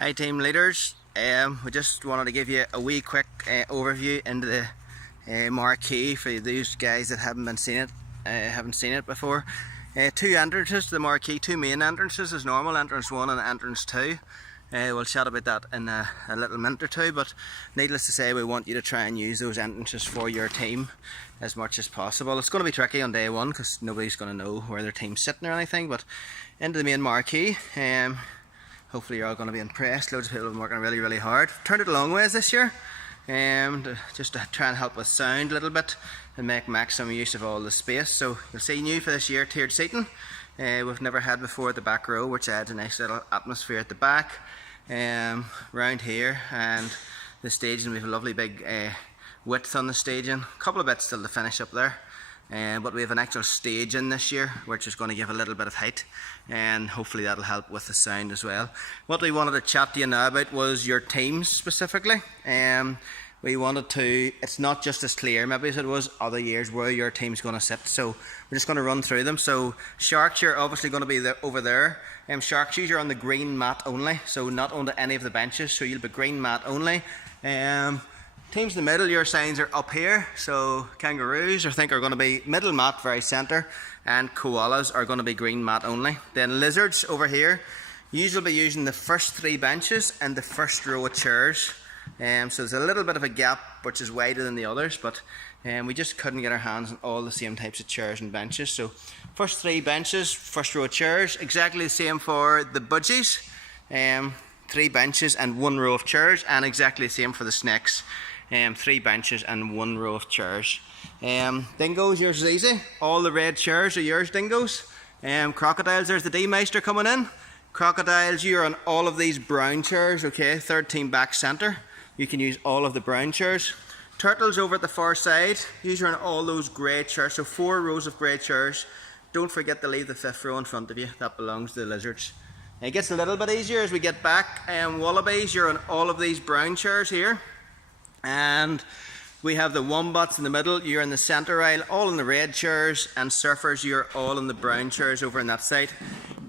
Hi team leaders, we just wanted to give you a wee quick overview into the Marquee for those guys that haven't seen it before. Two entrances to the Marquee, two main entrances as normal, entrance 1 and entrance 2. We'll chat about that in a little minute or two, but needless to say we want you to try and use those entrances for your team as much as possible. It's going to be tricky on day one because nobody's going to know where their team's sitting or anything, but into the main Marquee. Hopefully you're all going to be impressed. Loads of people have been working really hard. Turned it a long ways this year, just to try and help with sound a little bit and make maximum use of all the space. So you'll see new for this year, tiered seating. We've never had before at the back row, which adds a nice little atmosphere at the back. Round here, and the staging, we have a lovely big width on the staging. A couple of bits still to finish up there. But we have an actual stage in this year, which is going to give a little bit of height, and hopefully that'll help with the sound as well. What we wanted to chat to you now about was your teams specifically. We wanted to, it's not just as clear maybe as it was other years where your team's going to sit, so we're just going to run through them. So Sharks, you're obviously going to be over there. Sharks, you're on the green mat only, so not onto any of the benches, so you'll be green mat only. Teams in the middle, your signs are up here, so Kangaroos I think are going to be middle mat, very centre, and Koalas are going to be green mat only. Then Lizards over here, you will be using the first 3 benches and the first row of chairs. So there's a little bit of a gap which is wider than the others, but we just couldn't get our hands on all the same types of chairs and benches. So first 3 benches, first row of chairs, exactly the same for the budgies. 3 benches and 1 row of chairs, and exactly the same for the snakes. 3 benches and 1 row of chairs. Dingoes, yours is easy. All the red chairs are yours, Dingoes. Crocodiles, there's the D-Meister coming in. Crocodiles, you're on all of these brown chairs, okay? Third team back centre. You can use all of the brown chairs. Turtles over at the far side, you're on all those grey chairs, so 4 rows of grey chairs. Don't forget to leave the 5th row in front of you, that belongs to the Lizards. It gets a little bit easier as we get back. Wallabies, you're on all of these brown chairs here. And we have the Wombats in the middle, you're in the centre aisle, all in the red chairs, and Surfers, you're all in the brown chairs over on that side.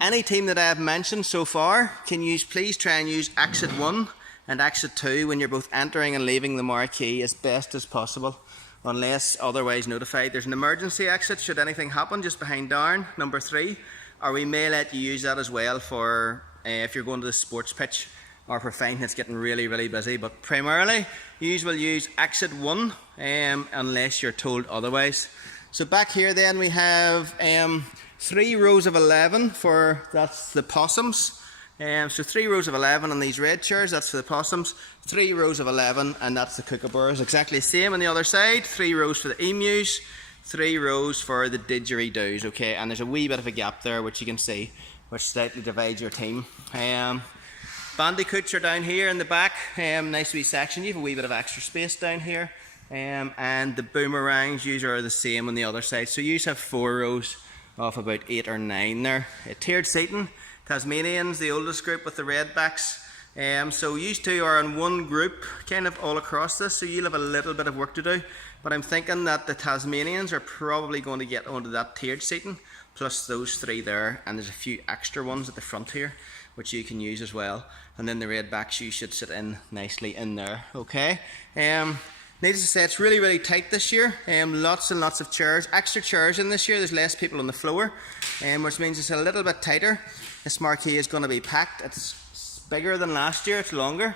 Any team that I have mentioned so far, please try and use exit 1 and exit 2 when you're both entering and leaving the Marquee as best as possible, unless otherwise notified. There's an emergency exit should anything happen just behind Darren, number 3, or we may let you use that as well for if you're going to the sports pitch or for finding it's getting really busy, but primarily you will use exit 1 unless you're told otherwise. So back here then we have 3 rows of 11 for, that's the possums. So 3 rows of 11 on these red chairs, that's for the possums. 3 rows of 11 and that's the kookaburras, exactly the same on the other side. 3 rows for the emus, 3 rows for the didgeridoos, okay, and there's a wee bit of a gap there which you can see, which slightly divides your team. Bandicoots are down here in the back, nice wee section. You have a wee bit of extra space down here, and the boomerangs usually are the same on the other side. So you have 4 rows of about 8 or 9 there. Tiered seating, Tasmanians, the oldest group with the redbacks. So you 2 are in one group, kind of all across this. So you'll have a little bit of work to do. But I'm thinking that the Tasmanians are probably going to get onto that tiered seating, plus those 3 there, and there's a few extra ones at the front here, which you can use as well. And then the redbacks, you should sit in nicely in there, okay? Needless to say, it's really tight this year. Lots and lots of chairs, extra chairs in this year. There's less people on the floor, which means it's a little bit tighter. This Marquee is going to be packed. It's bigger than last year, it's longer.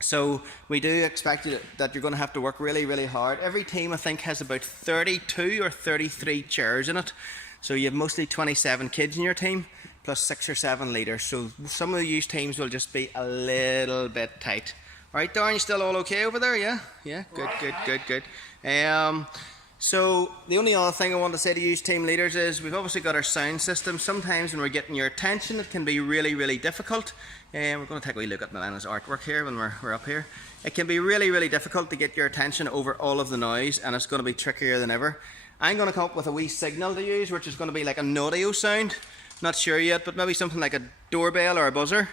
So we do expect that you're going to have to work really hard. Every team, I think, has about 32 or 33 chairs in it. So you have mostly 27 kids in your team, plus 6 or 7 leaders. So some of the youth teams will just be a little bit tight. Alright, Darren, you still all okay over there? Yeah? Yeah? Good. So the only other thing I want to say to you team leaders is we've obviously got our sound system. Sometimes when we're getting your attention, it can be really difficult. We're going to take a wee look at Milena's artwork here when we're up here. It can be really difficult to get your attention over all of the noise, and it's going to be trickier than ever. I'm going to come up with a wee signal to use, which is going to be like an audio sound. Not sure yet, but maybe something like a doorbell or a buzzer,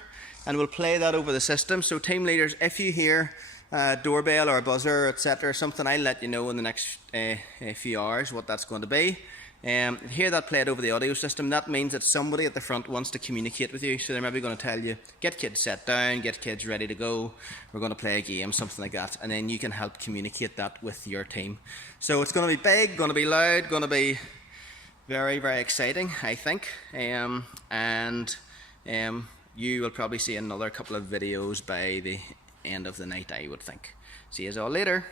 and we'll play that over the system. So team leaders, if you hear a doorbell or a buzzer, etc., something, I'll let you know in the next few hours what that's going to be. Hear that played over the audio system. That means that somebody at the front wants to communicate with you, so they're maybe going to tell you, get kids set down, get kids ready to go, we're going to play a game, something like that, and then you can help communicate that with your team. So it's going to be big, going to be loud, going to be very, very exciting, I think, and you will probably see another couple of videos by the end of the night, I would think. See you all later.